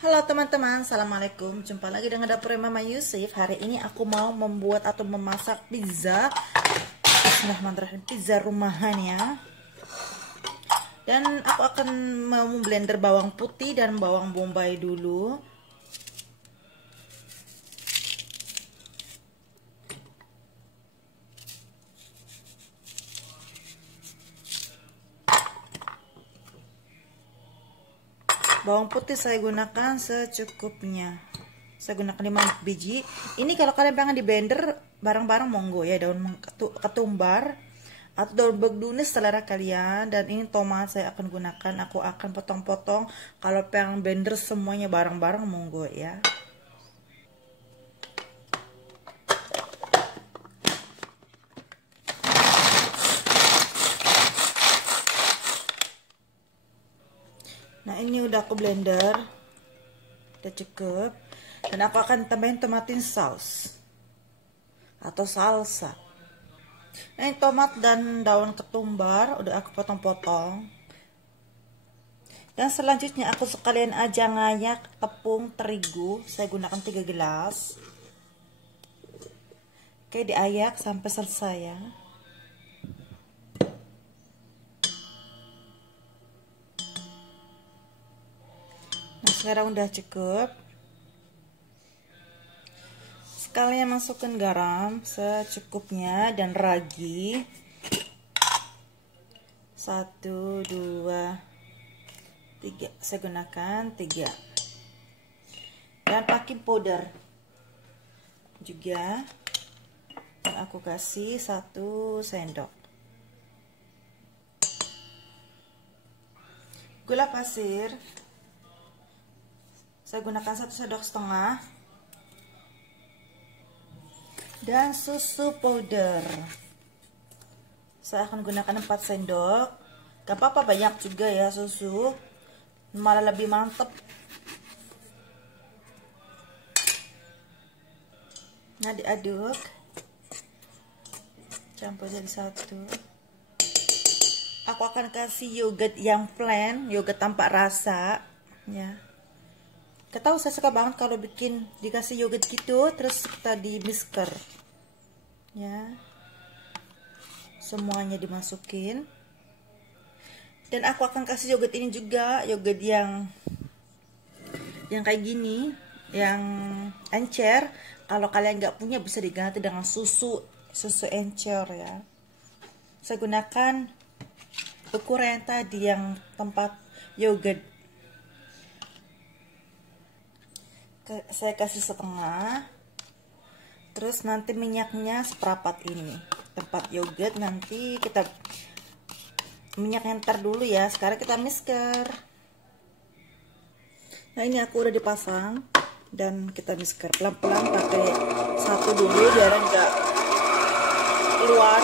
Halo teman-teman, assalamualaikum. Jumpa lagi dengan dapur Mama Yusuf. Hari ini aku mau membuat atau memasak pizza. Bismillahirrahmanirrahim, pizza rumahan ya. Dan aku akan mau blender bawang putih dan bawang bombay dulu. Bawang putih saya gunakan secukupnya. Saya gunakan 5 biji. Ini kalau kalian pengen di blender bareng-bareng monggo ya, daun ketumbar atau daun begdunis selera kalian. Dan ini tomat saya akan gunakan. Aku akan potong-potong. Kalau pengen blender semuanya bareng-bareng monggo ya. Nah ini udah aku blender, udah cukup. Dan aku akan tambahin tomatin saus atau salsa. Nah ini tomat dan daun ketumbar udah aku potong-potong. Dan selanjutnya aku sekalian aja ngayak tepung terigu. Saya gunakan 3 gelas. Oke, diayak sampai selesai ya. Sekarang udah cukup. Sekalian masukkan garam secukupnya dan ragi 1, 2, 3. Saya gunakan 3. Dan baking powder juga. Dan aku kasih 1 sendok. Gula pasir saya gunakan 1,5 sendok. Dan susu powder saya akan gunakan 4 sendok. Gak apa-apa banyak juga ya susu, malah lebih mantep. Nah diaduk, campur jadi satu. Aku akan kasih yogurt yang plain, yogurt tanpa rasa ya. Ketahu saya suka banget kalau bikin dikasih yogurt gitu, terus kita di whisker ya, semuanya dimasukin. Dan aku akan kasih yogurt ini juga, yogurt yang kayak gini, yang encer. Kalau kalian nggak punya bisa diganti dengan susu encer ya. Saya gunakan ukuran tadi yang tempat yogurt. Saya kasih setengah. Terus nanti minyaknya seperempat ini tempat yogurt. Nanti kita minyaknya ntar dulu ya. Sekarang kita whisker. Nah ini aku udah dipasang dan kita whisker pelan-pelan pakai satu dulu biar enggak keluar.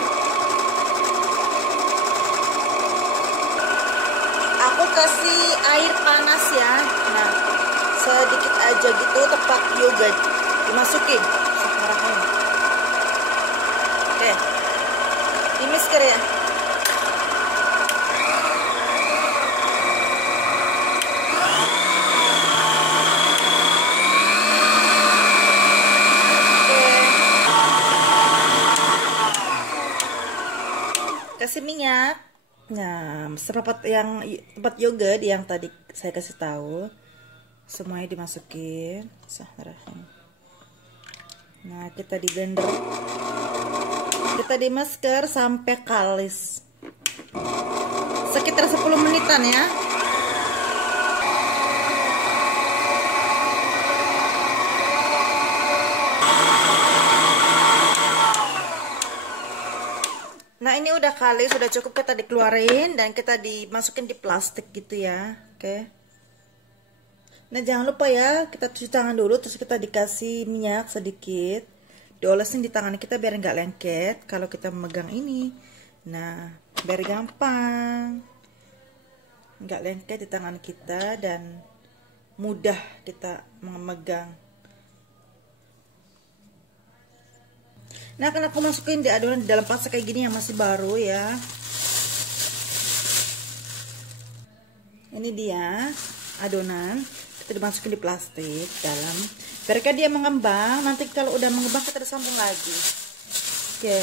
Aku kasih air panas ya. Nah sedikit aja gitu tempat yogurt dimasukin sekarang. Oke, di whisker ya. Oke, kasih minyak. Nah seperempat yang tempat yogurt yang tadi saya kasih tahu semuanya dimasukin. Nah kita di blender, kita di whisker sampai kalis sekitar 10 menitan ya. Nah ini udah kalis, sudah cukup, kita dikeluarin dan kita dimasukin di plastik gitu ya. Oke. Nah jangan lupa ya, kita cuci tangan dulu, terus kita dikasih minyak sedikit, diolesin di tangan kita biar nggak lengket kalau kita memegang ini. Nah biar gampang, nggak lengket di tangan kita dan mudah kita memegang. Nah akan aku masukin di adonan di dalam pasta kayak gini yang masih baru ya. Ini dia adonan. kita dimasukin di plastik dalam, biarkan dia mengembang. Nanti kalau udah mengembang kita sambung lagi. Oke,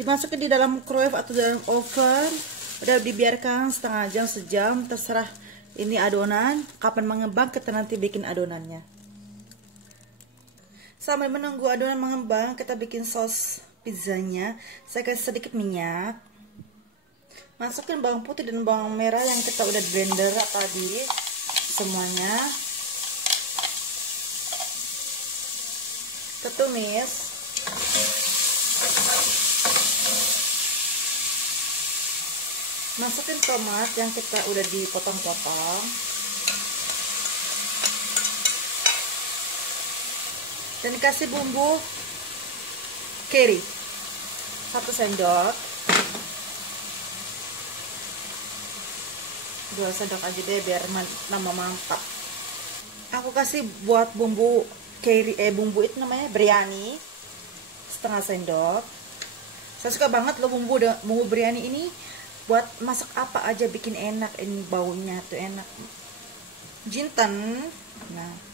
dimasukin di dalam microwave atau dalam oven. Udah dibiarkan setengah jam, sejam, terserah ini adonan kapan mengembang, kita nanti bikin adonannya. Sambil menunggu adonan mengembang, kita bikin sos pizzanya. Saya kasih sedikit minyak, masukin bawang putih dan bawang merah yang kita udah blender tadi semuanya. Kita tumis. Masukin tomat yang kita udah dipotong-potong. Dan kasih bumbu kari 1 sendok, 2 sendok aja deh biar nama mantap. Aku kasih buat bumbu kari, bumbu itu namanya biryani, setengah sendok. Saya suka banget loh bumbu biryani ini, buat masak apa aja bikin enak, ini baunya tuh enak. Jinten, nah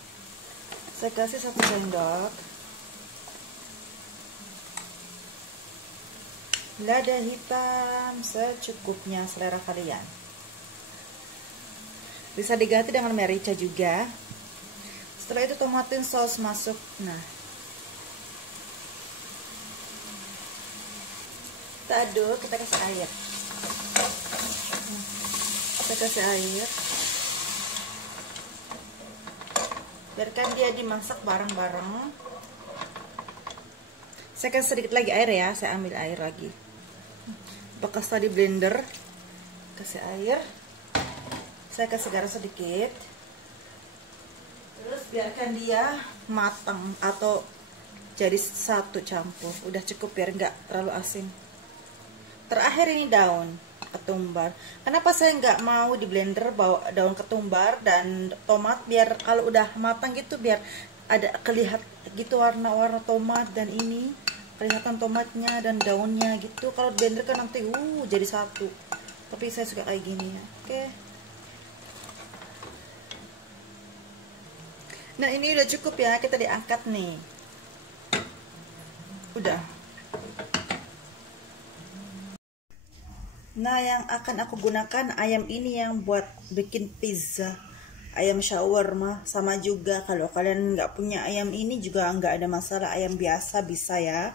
saya kasih 1 sendok. Lada hitam secukupnya, selera kalian. Bisa diganti dengan merica juga. Setelah itu tomatin saus masuk. Nah, kita aduk, kita kasih air. Kita kasih air. Biarkan dia dimasak bareng-bareng. Saya kasih sedikit lagi air ya, saya ambil air lagi. Bekas tadi blender, kasih air. Saya kasih garam sedikit. Terus biarkan dia matang atau jadi satu campur. Udah cukup biar nggak terlalu asin. Terakhir ini daun ketumbar. Kenapa saya nggak mau di blender bawa daun ketumbar dan tomat, biar kalau udah matang gitu biar ada kelihatan gitu warna-warna tomat dan ini kelihatan tomatnya dan daunnya gitu. Kalau di blender kan nanti jadi satu. Tapi saya suka kayak gini ya. Oke. Nah, ini udah cukup ya, kita diangkat nih. Udah. Nah, yang akan aku gunakan ayam ini yang buat bikin pizza, ayam shawarma. Sama juga kalau kalian nggak punya ayam ini juga nggak ada masalah, ayam biasa bisa ya,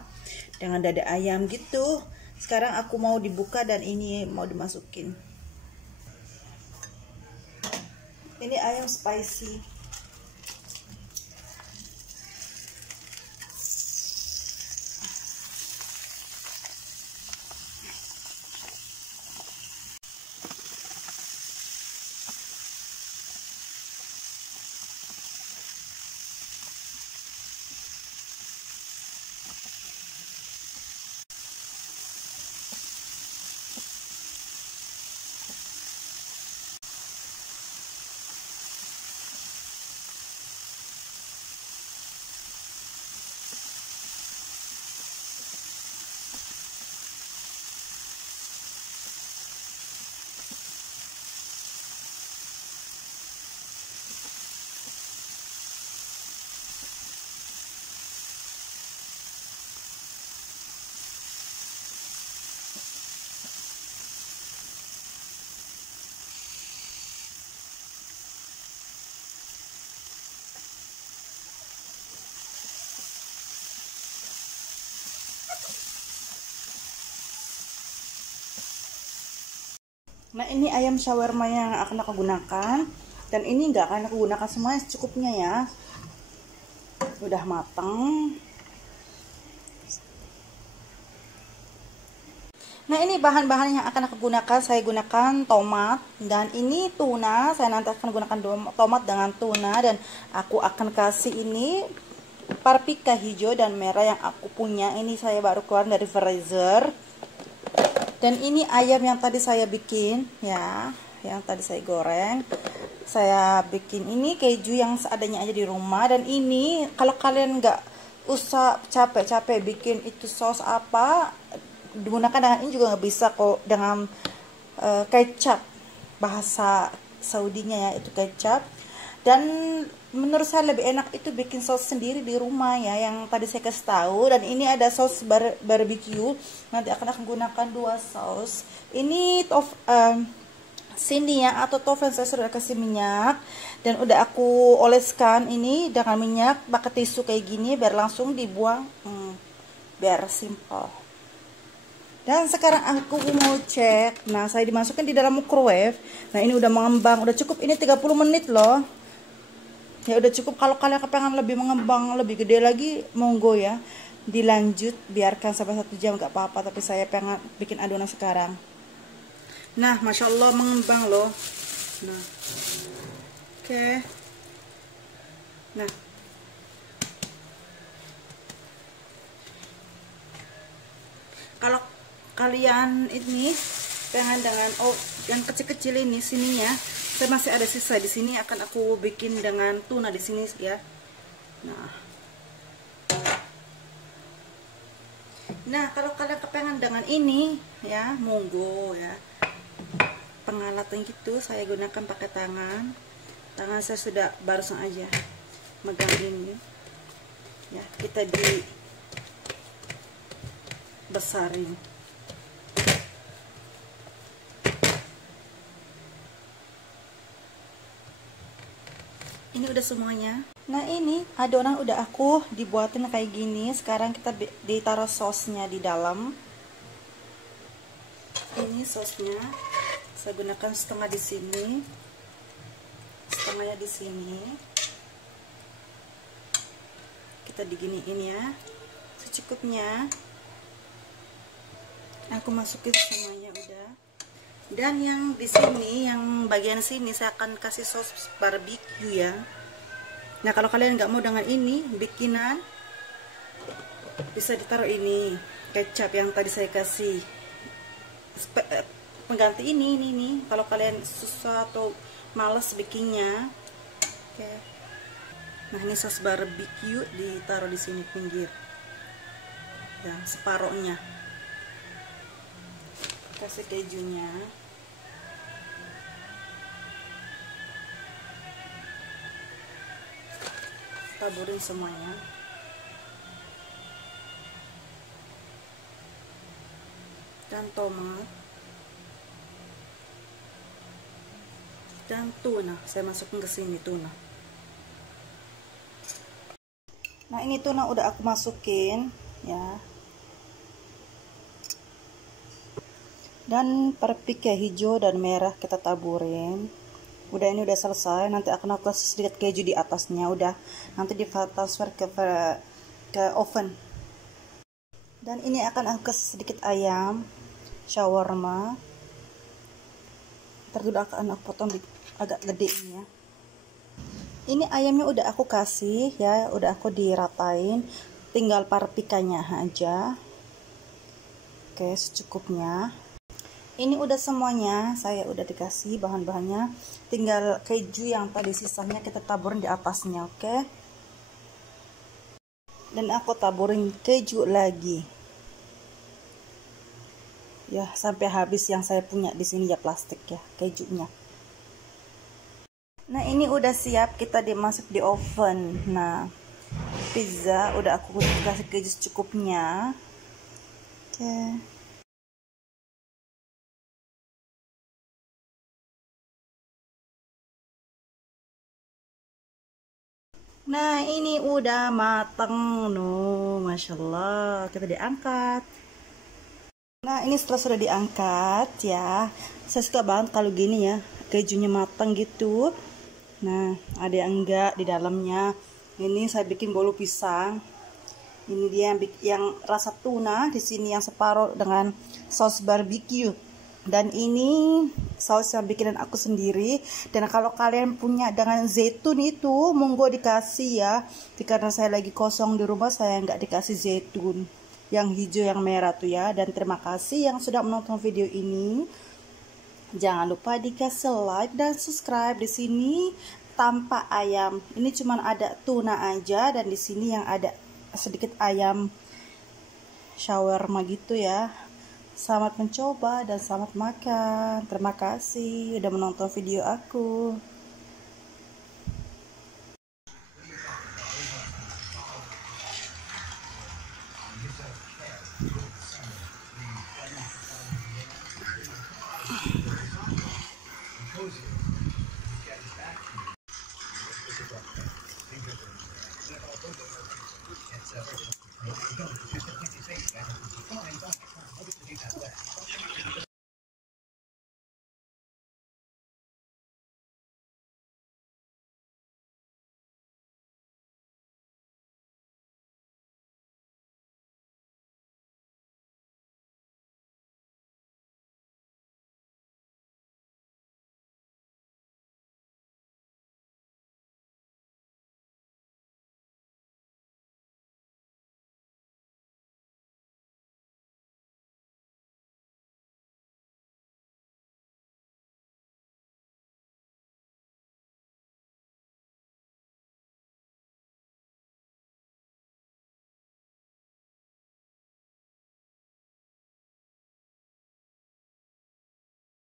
dengan dada ayam gitu. Sekarang aku mau dibuka dan ini mau dimasukin. Ini ayam spicy. Nah, ini ayam shawarma yang akan aku gunakan. Dan ini nggak akan aku gunakan semuanya, secukupnya ya. Udah matang. Nah, ini bahan-bahan yang akan aku gunakan. Saya gunakan tomat. Dan ini tuna. Saya nanti akan gunakan tomat dengan tuna. Dan aku akan kasih ini paprika hijau dan merah yang aku punya. Ini saya baru keluar dari freezer. Dan ini ayam yang tadi saya bikin ya, yang tadi saya goreng. Saya bikin ini keju yang seadanya aja di rumah. Dan ini kalau kalian nggak usah capek-capek bikin itu saus apa, digunakan dengan ini juga nggak bisa kok, dengan kecap, bahasa Saudinya ya itu kecap. Dan menurut saya lebih enak itu bikin saus sendiri di rumah ya, yang tadi saya kasih tahu. Dan ini ada saus barbecue, nanti akan gunakan 2 saus. Ini sini ya, atau tofu saya sudah kasih minyak dan udah aku oleskan ini dengan minyak pakai tisu kayak gini biar langsung dibuang, biar simple. Dan sekarang aku mau cek. Nah, saya dimasukkan di dalam microwave. Nah, ini udah mengembang, udah cukup ini 30 menit loh. Ya udah cukup. Kalau kalian kepengen lebih mengembang, lebih gede lagi, monggo ya. Dilanjut, biarkan sampai 1 jam gak apa-apa, tapi saya pengen bikin adonan sekarang. Nah, Masya Allah mengembang loh. Nah, oke. Nah, kalau kalian ini pengen dengan yang kecil-kecil ini sininya, saya masih ada sisa di sini, akan aku bikin dengan tuna di sini ya. Nah, kalau kalian kepengen dengan ini ya, monggo ya. Pengalatan gitu saya gunakan pakai tangan saya sudah barusan aja megang ini ya, kita dibesarin. Ini udah semuanya. Nah, ini adonan udah aku dibuatin kayak gini. Sekarang kita ditaruh sosnya di dalam. Ini sosnya saya gunakan setengah di sini, setengahnya di sini. Kita diginiin ya, secukupnya. Aku masukin semuanya udah. Dan yang di sini, yang bagian sini saya akan kasih sos barbecue ya. Nah, kalau kalian nggak mau dengan ini bikinan, bisa ditaruh ini kecap yang tadi saya kasih. Pengganti ini kalau kalian susah atau males bikinnya. Oke. Nah, ini sos barbecue ditaruh di sini pinggir ya, separohnya. Kasih kejunya, taburin semuanya. Dan tomat dan tuna saya masukin ke sini, tuna. Nah, ini tuna udah aku masukin ya. Dan paprika hijau dan merah kita taburin. Udah, ini udah selesai. Nanti akan aku kasih sedikit keju di atasnya. Udah, nanti di transfer ke oven. Dan ini akan aku kasih sedikit ayam shawarma. Ntar udah akan aku potong agak gede ini ya. Ini ayamnya udah aku kasih ya, udah aku diratain. Tinggal paprikanya aja. Oke, secukupnya. Ini udah semuanya, saya udah dikasih bahan-bahannya. Tinggal keju yang tadi sisanya kita taburin di atasnya, oke? Dan aku taburin keju lagi. Ya, sampai habis yang saya punya di sini ya, plastik ya, kejunya. Nah, ini udah siap kita dimasuk di oven. Nah, pizza udah aku kasih keju secukupnya. Oke. Nah, ini udah mateng, no, Masya Allah. Kita diangkat. Nah, ini setelah sudah diangkat ya, saya suka banget kalau gini ya, kejunya mateng gitu. Nah, ada yang enggak di dalamnya. Ini saya bikin bolu pisang. Ini dia yang rasa tuna, di sini yang separuh dengan saus barbecue. Dan ini saus yang bikinan aku sendiri. Dan kalau kalian punya dengan zaitun itu, monggo dikasih ya. Karena saya lagi kosong di rumah, saya nggak dikasih zaitun yang hijau yang merah tuh ya. Dan terima kasih yang sudah menonton video ini. Jangan lupa dikasih like dan subscribe. Di sini tanpa ayam. Ini cuma ada tuna aja, dan di sini yang ada sedikit ayam shawarma gitu ya. Selamat mencoba dan selamat makan. Terima kasih udah menonton video aku.